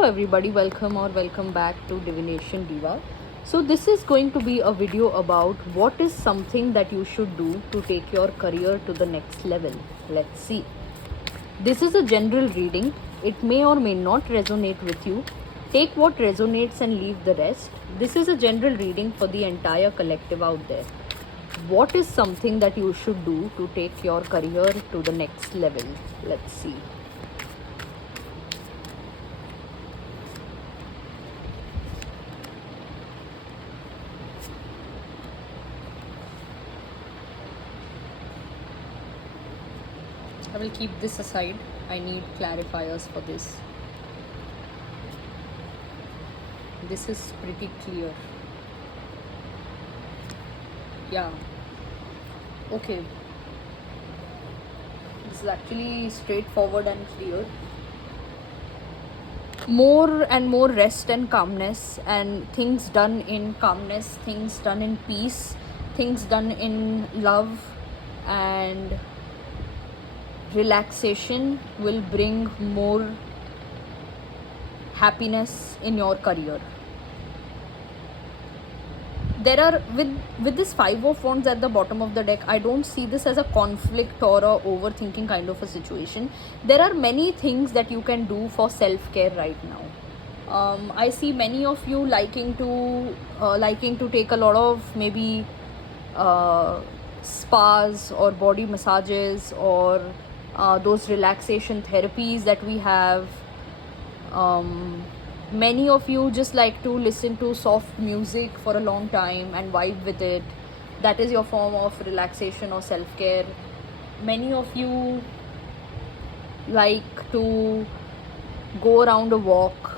Hello everybody, welcome back to Divination Diva. So this is going to be a video about what is something that you should do to take your career to the next level. Let's see. This is a general reading. It may or may not resonate with you. Take what resonates and leave the rest. This is a general reading for the entire collective out there. What is something that you should do to take your career to the next level? Let's see. I will keep this aside. I need clarifiers for this. This is pretty clear. Yeah. Okay. This is actually straightforward and clear. More and more rest and calmness, and things done in calmness, things done in peace, things done in love and relaxation will bring more happiness in your career. There are with this five of wands at the bottom of the deck, I don't see this as a conflict or a overthinking kind of a situation. There are many things that you can do for self-care right now. I see many of you liking to take a lot of maybe spas or body massages or those relaxation therapies that we have. Many of you just like to listen to soft music for a long time and vibe with it. That is your form of relaxation or self-care. Many of you like to go around a walk.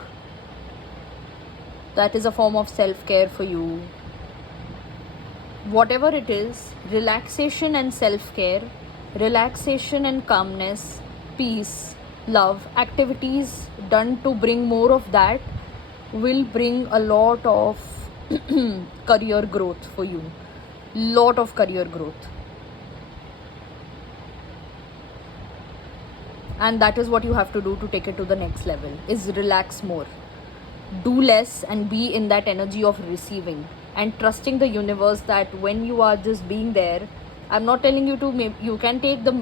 That is a form of self-care for you. Whatever it is, relaxation and self-care, relaxation and calmness, peace, love, activities done to bring more of that will bring a lot of career growth for you. Lot of career growth. And that is what you have to do to take it to the next level, is relax more. Do less and be in that energy of receiving and trusting the universe that when you are just being there, I'm not telling you to, you can take the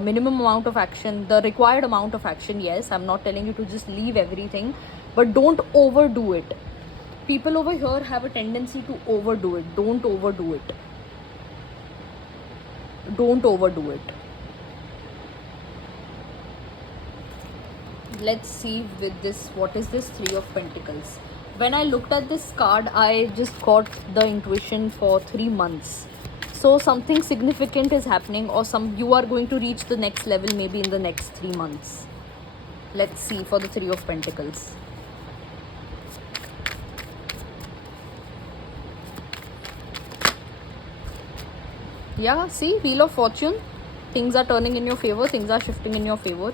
minimum amount of action, the required amount of action, yes. I'm not telling you to just leave everything, but don't overdo it. People over here have a tendency to overdo it. Don't overdo it. Don't overdo it. Let's see with this, what is this Three of Pentacles? When I looked at this card, I just got the intuition for 3 months. So something significant is happening, or you are going to reach the next level maybe in the next 3 months. Let's see for the Three of Pentacles. Yeah, see, Wheel of Fortune. Things are turning in your favor. Things are shifting in your favor.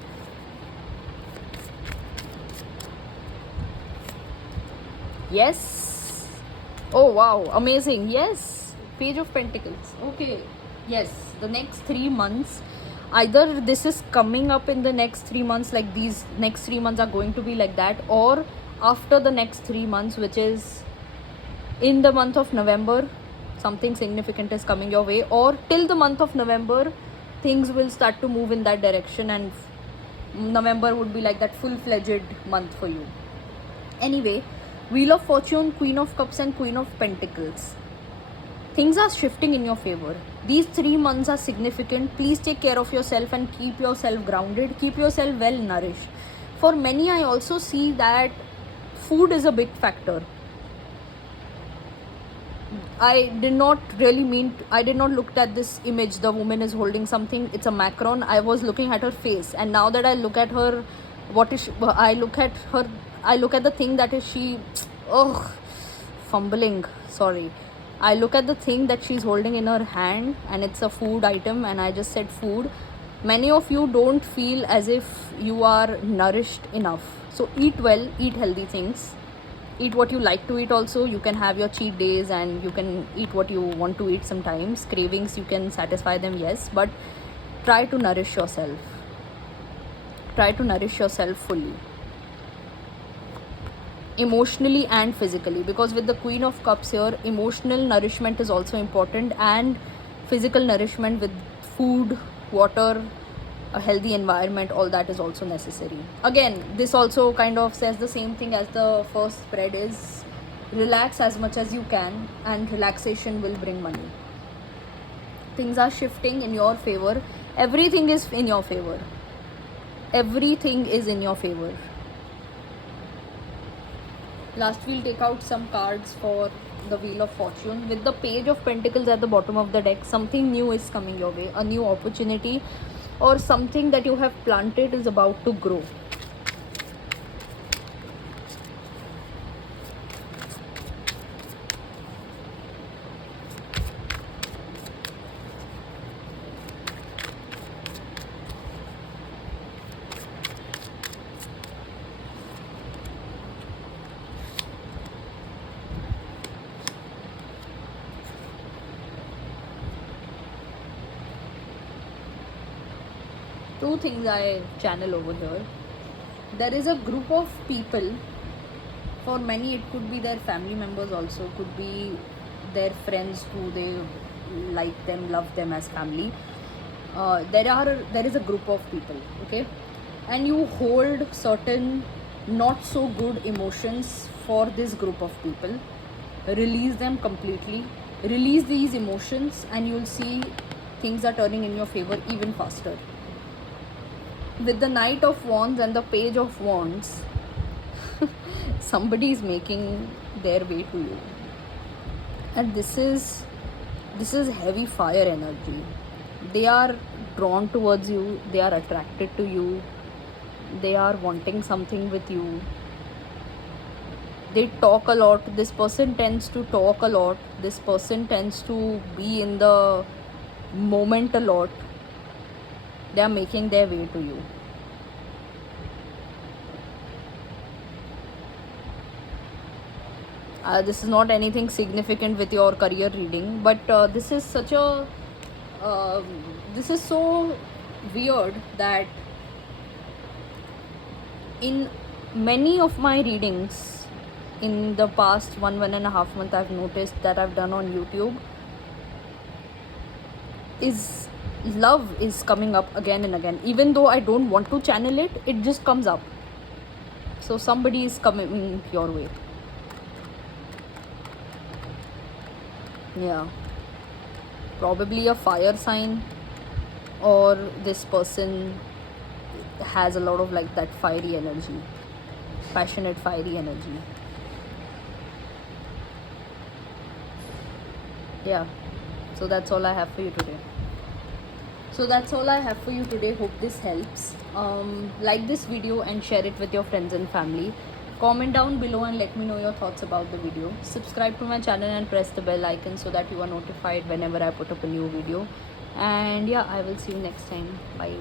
Yes. Oh wow, amazing. Yes. Page of Pentacles. Okay. Yes, the next 3 months, either this is coming up in the next 3 months, like these next 3 months are going to be like that, or after the next 3 months, which is in the month of November, something significant is coming your way, or till the month of November, things will start to move in that direction, and November would be like that full-fledged month for you. Anyway, Wheel of Fortune, Queen of Cups and Queen of Pentacles. Things are shifting in your favor. These 3 months are significant. Please take care of yourself and keep yourself grounded. Keep yourself well nourished. For many, I also see that food is a big factor. I did not look at this image. The woman is holding something. It's a macaron. I was looking at her face. And now that I look at her, I look at the thing that is she, fumbling, sorry. I look at the thing that she's holding in her hand, and it's a food item, and I just said food. Many of you don't feel as if you are nourished enough. So eat well, eat healthy things. Eat what you like to eat also. You can have your cheat days and you can eat what you want to eat sometimes. Cravings, you can satisfy them, yes. But try to nourish yourself. Try to nourish yourself fully. emotionally and physically, because with the Queen of Cups here, emotional nourishment is also important, and physical nourishment with food, water, a healthy environment, all that is also necessary. Again, this also kind of says the same thing as the first spread is, relax as much as you can, and relaxation will bring money. Things are shifting in your favor. Everything is in your favor. Everything is in your favor. Last, we'll take out some cards for the Wheel of Fortune. With the Page of Pentacles at the bottom of the deck, something new is coming your way. A new opportunity or something that you have planted is about to grow. Two things I channel over here. There is a group of people, for many it could be their family members also, could be their friends too, they like them, love them as family. There is a group of people, okay, and you hold certain not so good emotions for this group of people. Release them completely, release these emotions, and you'll see things are turning in your favor even faster. With the Knight of Wands and the Page of Wands, somebody is making their way to you, and this is heavy fire energy. They are drawn towards you, they are attracted to you, they are wanting something with you. They talk a lot. This person tends to talk a lot. This person tends to be in the moment a lot. They are making their way to you. This is not anything significant with your career reading, but this is such a this is so weird that in many of my readings in the past 1.5 months, I've noticed that I've done on YouTube, is love is coming up again and again. Even though I don't want to channel it, it just comes up. So somebody is coming your way. Yeah, probably a fire sign, or this person has a lot of like that fiery energy, passionate fiery energy. Yeah, so that's all I have for you today. Hope this helps. Like this video and share it with your friends and family. Comment down below and let me know your thoughts about the video. Subscribe to my channel and press the bell icon so that you are notified whenever I put up a new video. And yeah, I will see you next time. Bye.